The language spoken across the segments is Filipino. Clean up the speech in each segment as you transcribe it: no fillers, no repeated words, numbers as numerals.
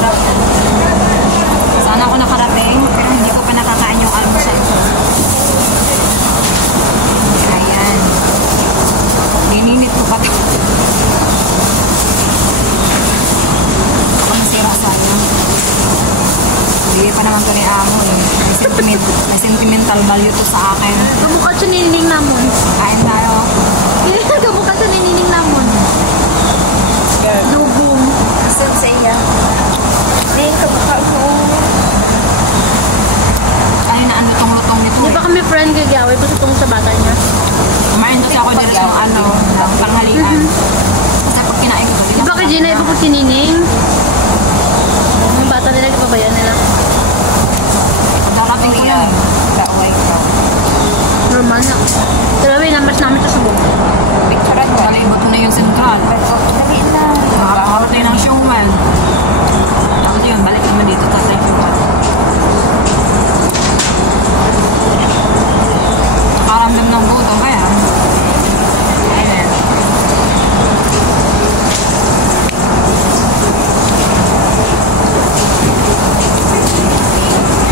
Masarap. Sana ako nakarating, pero hindi ko pa nakakain yung almusal ko. Ayan. Gininit ko pa ito. Ako masira sana. Bili pa naman ko ni Amo eh. May sentimental value to sa akin. Kabukat siya ninining namon. Kain tayo. Kabukat siya ninining namon. Lubong. Saan sa iya? Hindi, kabukat ko. Ay na lutong-lutong nito. Di ba kami friend kay Gaway? Basta itong sa bata niya. Kumain kasi ako dito ng ano, ng panghalian. Kasi pag kinain ko, Di ba kay Gina, iba po si Nining? Yung bata nila, ipabayan nila. Darating ko yan. Kaaway ko. Normal na. Talaga yung numbers namin sa subong. Picturean ko. Nalibot ko na yung sentral. Dali na. Nakakamatay ng showman. Tapos yun, balik naman dito. Tatay showman. Nakaramdam ng gutom kaya. Ayan.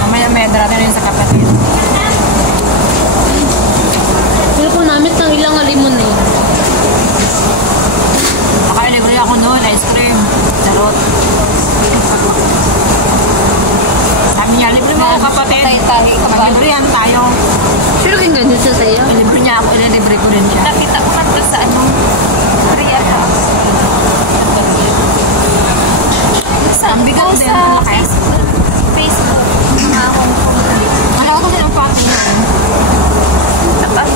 Mamaya darating rin sa kapatid. Pero kung namit ng ilang limon eh. Libre ako noon, ice cream. Charot. Sabi niya, libre mo ako kapatid. Tayo-tayo ka ba? Librihan tayo. Pero kung ganyan siya sa'yo. Libre niya ako, libre ko rin siya. Nakita ko man to sa ano. Korea House. Ang bigat din. Sa Facebook. Facebook. Wala ko din ang pati niya. Tapos.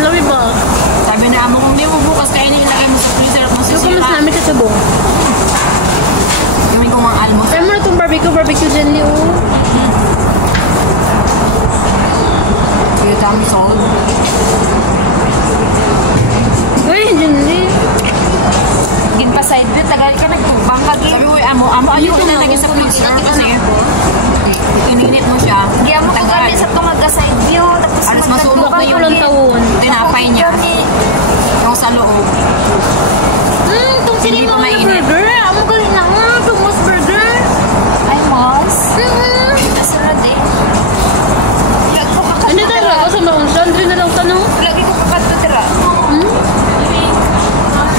Lawi ba? Sabi na amo, kung di mo bukas kainin, ilagay mo sa freezer at Yung kamas masisira. namin sa subong. Gawin ko mga almos. Try mo na itong barbecue dyan, Leo. Kaya dami salt. Uy, dyan, Leo. Gin pa side view. Tagal ka nagtubang ka. Sabi ko, amo, ayun ko na lagi sa freezer kasi ininit mo siya. Hindi mo ko Tagal. kami sa tumaga side view. Tapos Alas masulok na yung Walang taon. tinapay niya. Yung sa loob. Itong Hindi sinima pa ko na mainit. burger. Amo galing na nga. Itong Moss Burger. Ay, Moss. Nasunod eh. Lag ko Ano kakatutira. tayo? Ako sa maunsan. Dre na lang tanong. Lagi ko kakatutira.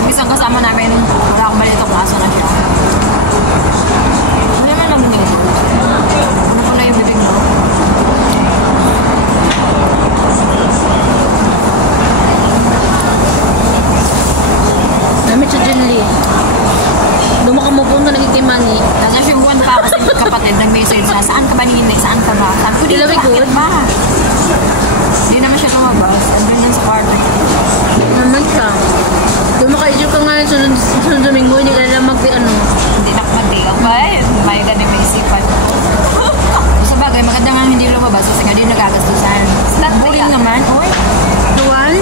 Isang kasama namin, wala akong malitong aso na siya. Hindi naman namin yun. Ano ko na yung bibig, no? Namit sa Jen Lee. Dumakamupon ka naging kay Manny. Tapos yung buwan pa kasi kapatid, nag-message na, saan ka ba nini? Saan ka ba? Sabi ko, dito, Ilawi bakit good? ba? Hindi naman siya lumabas. Andun yan sa kwarto. Naman ka. Dumakaisip ka nga sunod Domingo. Hindi ka na ano. Hindi nakapag-day ba? May ganun may isipan. Sa bagay, maganda nga hindi lumabas kasi nga di nagagastusan. Boring naman. Uy, Tuwan.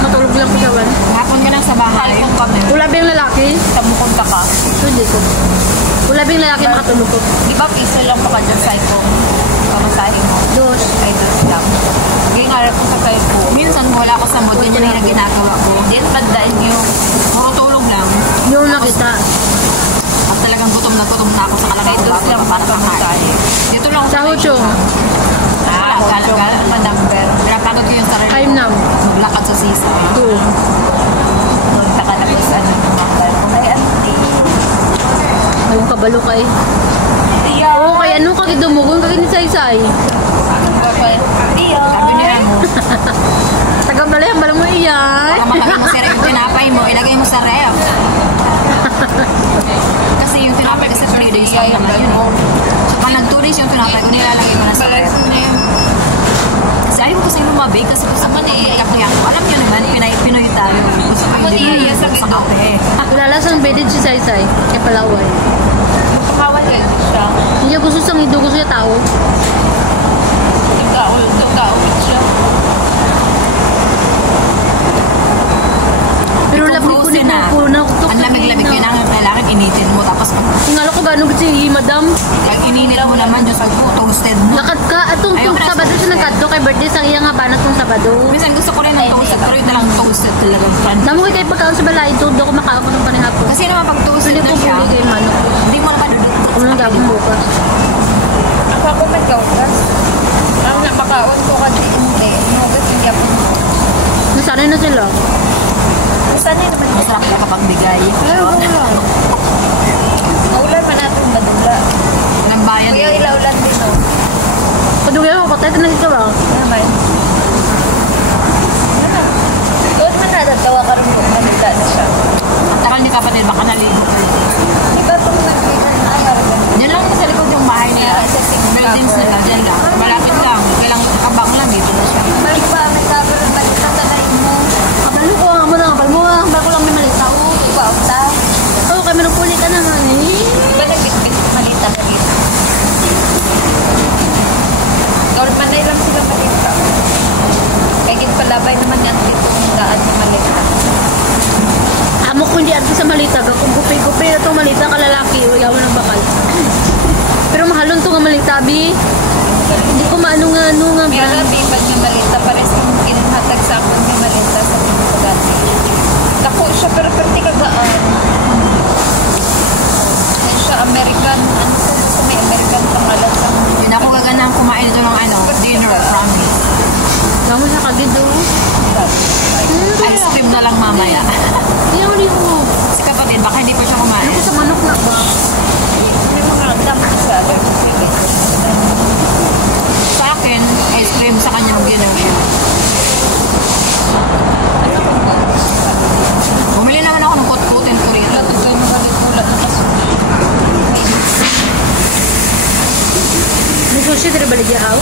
Matulog lang ko sa wan. hapon ka lang sa bahay. Kung kami. Wala ba yung lalaki? Tamukunta ka. Hindi ko. Wala ba yung lalaki makatulog ko? Di ba piso lang pa ka dyan sa ito? Pamasahin mo. Dos. Ay, dos lang. Hindi nga rin ko sa kayo po. Minsan wala ako sa mood, ganyan yung ginagawa ko. Hindi, tandaan nyo. Puro tulog lang. Hindi mo nakita. At talagang gutom na ako sa kalagay Ay, dos bago lang ako para pamasahin. kakain. Dito lang ako Sa Hucho. number. Pinapagod ko yung sarili. 5 na. Maglakad sa sisa. 2. Punta ka na po sa ano number. Ay, auntie. Ayong kabalo kay. Tia. Oo, kay ano kag dumugon kag ni Saysay. Tia. Sabi niya mo, Taga balay ang bala mo iyan. baka matagay mo sa ref yung tinapay mo, ilagay mo sa ref. Kasi yung tinapay kasi 3 days lang naman yun. So, pag nag-tourist yung tinapay ko, nilalagay ko na sa ref. Kasi ayaw ko kasing lumabig kasi gusto ko magkakakuya ko. Alam niyo naman, Pinoy tayo. Gusto ko hindi sa kape. Kilala sang bedid si Saysay. Kay Palaway. Pakawan ka siya. Hindi gusto sang ido gusto siya tao. Tugao siya. Pero Ito labig ko frozen ni na. Puno. Ang lamig-lamig, kailangan initin mo. Tapos pag Tingalo ko ano si madam. Pag ininit mo naman, Diyos ko, toasted mo. Lakad ka, atong Ayaw, tong Sabado siya nagkadto kay birthday sang iya nga banat tong Sabado. Minsan gusto ko rin ng toasted, pero yun na lang toasted talaga. Damo kay kay pagkaon sa balay, do ko makaon ng panihapon. Kasi naman pag toasted Pili na ko siya, puli kay manok. hindi mo na madudot. Ako lang gagawin bukas. Ako may gawgas. Ang na makaon ko kasi hindi. Nugas hindi ako. Nasanay na sila. Sanay naman. Masarap ka kapag bigay. Ayaw ko lang. Maulan man natin madula. Walang bayan. Kuya ilaulan din o. Padugay ako, patay na ito ba? Naman. Doon man natatawa ka rin kung manita na siya. Taral ni kapatid, baka naligo ka. Diba itong nagkita na ayaw ka? Diyan lang sa likod yung bahay niya. Buildings nila, diyan lang. Malapit lang. Kailang kabang lang dito na siya. May pa, may cover ang balik na talay mo. Kabalo ko, ang muna, kabalo mo, kabalo ko lang may malita. Diba ang tao? Oo, kay manupuli ka naman eh. Diba nagbitbit malita na rin? Gold man na lang sila malita. Kaya ginpalabay naman yan dito yung daan yung malita. Amo ko hindi ati sa malita, kung gupi-gupi na itong malita kalalaki, yawan ng bakal. Pero mahalon to nga malita, bi. Hindi ko maano nga May brand. arabi, pag may malita, pares kung ginhatag sa akin may malita sa pinto dati. Lako siya, pero pwede kagaan. Yan siya, American, ano ko, gusto may American pangalan sa Hindi na ako gaganang kumain ito ng dinner, promise. Gamo sa kagido. Ice cream na lang mamaya. Hindi ako rin ko. Si kapatid, baka hindi pa siya kumain. Ano ko sa manok na ba? May mga damo sa other Sa akin, ice cream sa kanyang dinner siya. Bumili naman ako ng kutkutin Korean. Lato kayo magalikulat na kasi. May sushi dito ba ligya aw?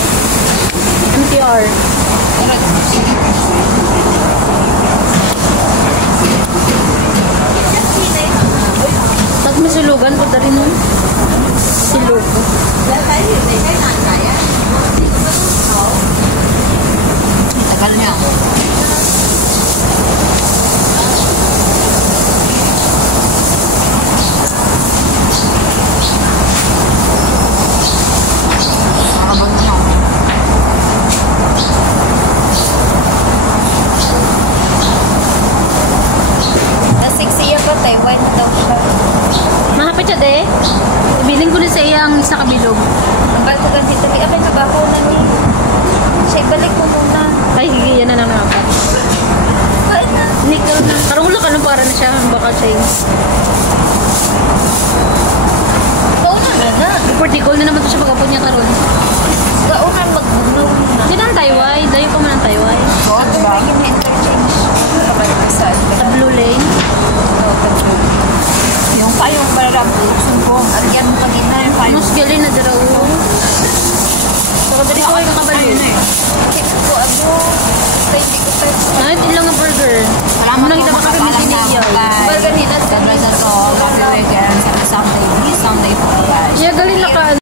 MTR. Tag may sulugan po rin mo. Silog. Tagal niya. Nakabag niya. Nasiksiya pa, Taiwan daw siya. Mahapit siya de. Biling ko na sa iyang sa kabilog. Ang bago ka dito, may abay kabaho na ni. Siya, ibalik mo muna. Ay, yan na lang nakakat. Ba't na? Nickel na. Karong ka nung para na siya. Baka change. Kauna na na. Before di goal na naman to siya pagkapon niya karon. Kauna magbunong na. Di na ang Taiwan. Dayo pa man ang Taiwan. So, Ako diba? may interchange. Kapag saan ka Sa na. Blue Lane. Yung payong parang sumbong. At yan mo kanina yung final. Mas gali na daraw. Saka dali ko ay kakabalo. Ayun eh. Tip ko, ano, 20 ko pesos. Ay, ilang nga burger. Salamat Nang po kita baka kami makapaalam niya ako, siniyaw. guys. Well, ganito. God bless us all. Happy weekend. Happy Sunday. Peace Sunday po, guys. Yeah, gali na ka.